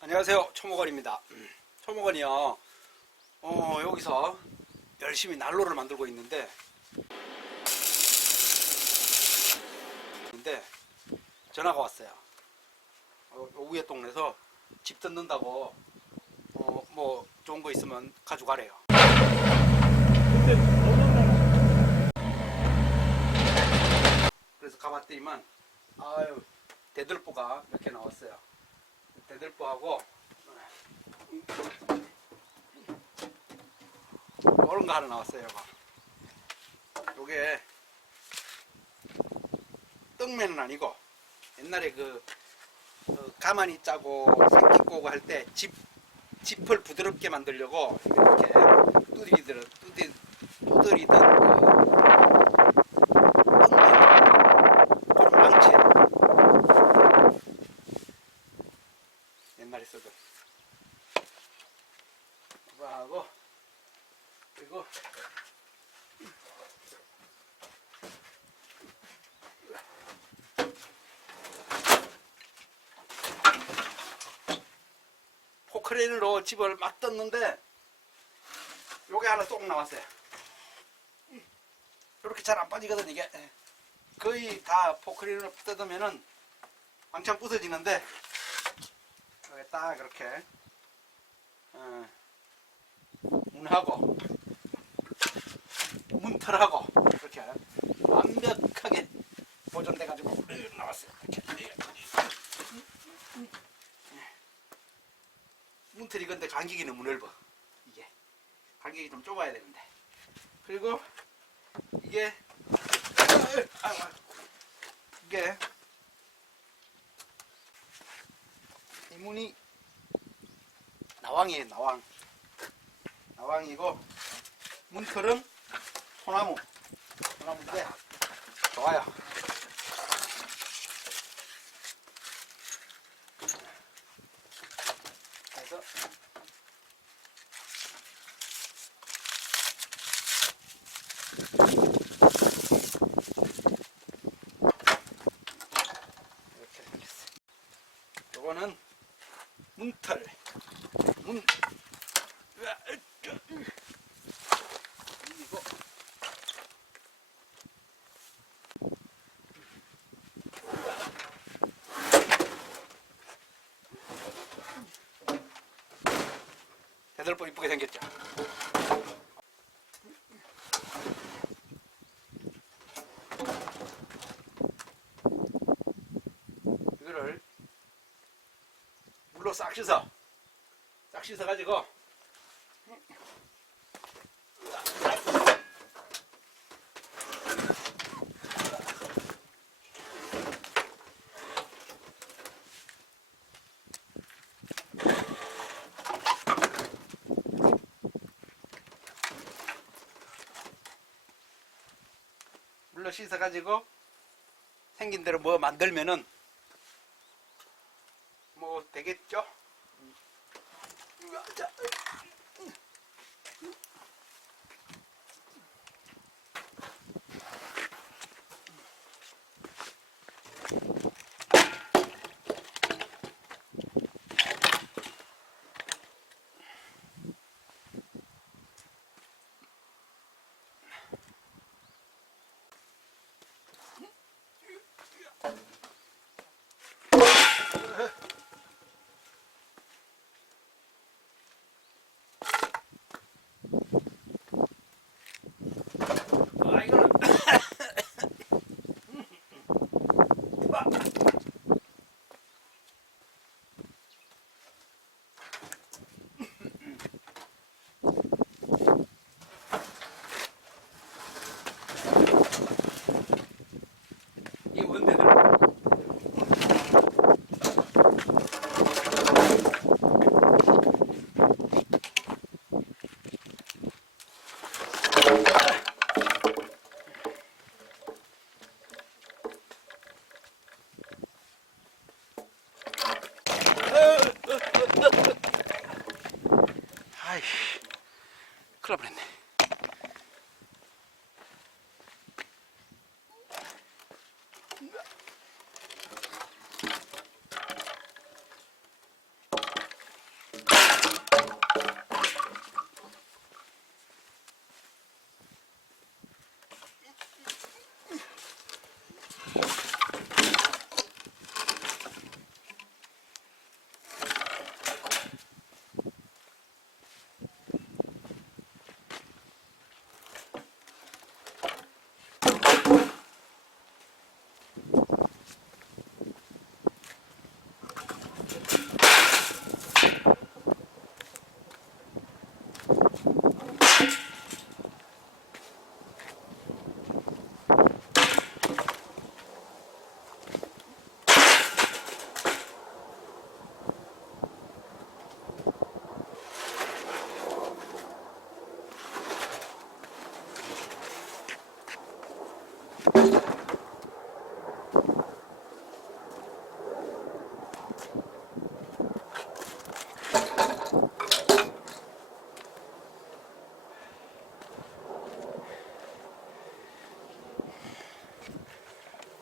안녕하세요. 초목원입니다. 초목원이요. 어, 여기서 열심히 난로를 만들고 있는데, 근데 전화가 왔어요. 어, 위에 동네에서 집 듣는다고, 어, 뭐 좋은 거 있으면 가져가래요. 그래서 가봤더니만, 아유, 대들보가 몇 개 나왔어요. 대들보하고 이런 거 하나 나왔어요. 요게 떡면은 아니고 옛날에 그, 그 가만히 짜고 새끼 꼬고 할 때집 짚을 부드럽게 만들려고 이렇게 두드리들 두드 두드리던 그 떡면 망치 이거 하고. 그리고. 포크레인으로 집을 막 떴는데 요게 하나 쏙 나왔어요. 이렇게 잘 안 빠지거든 이게. 거의 다 포크레인으로 뜯으면은 왕창 부서지는데 여기 딱 이렇게 어, 문하고 문틀하고 이렇게 완벽하게 보존돼 가지고 나왔어요. 이렇게. 문틀이 근데 간격이 너무 넓어 이게 간격이 좀 좁아야 되는데 그리고 이게 이게 이 문이. 나왕이에요 나왕. 나왕이고 문틀은 소나무. 소나무인데 좋아요. 그래서 이렇게 생겼어요 요거는 으, 으. 이거. 대들보 이쁘게 생겼죠 이거를 물로 싹 씻어. 싹 씻어가지고. 물로 씻어가지고 생긴 대로 뭐 만들면은 뭐 되겠죠? 으아, 자,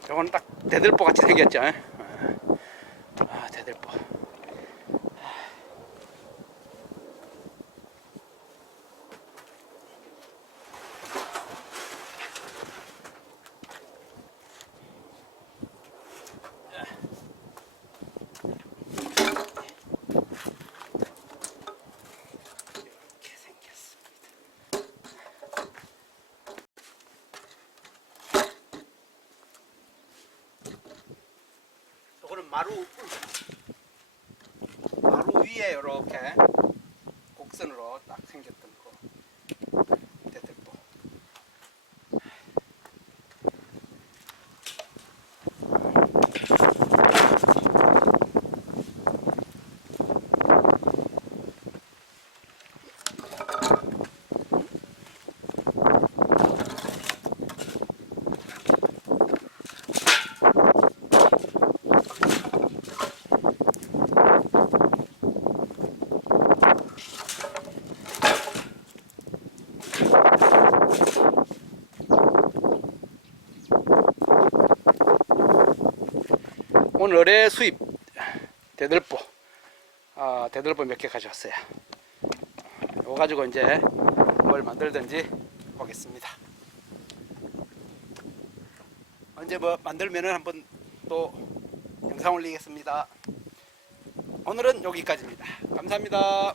저건 딱 대들보 같이 생겼죠. 예? 아, 대들보. 이렇게 생겼습니다. 이거는 마루 마루 위에 이렇게 곡선으로 딱 생겼던 오늘의 수입. 대들보. 아 대들보 몇 개 가져왔어요. 이거 가지고 이제 뭘 만들든지 보겠습니다. 언제 뭐 만들면은 한번 또 영상 올리겠습니다. 오늘은 여기까지입니다. 감사합니다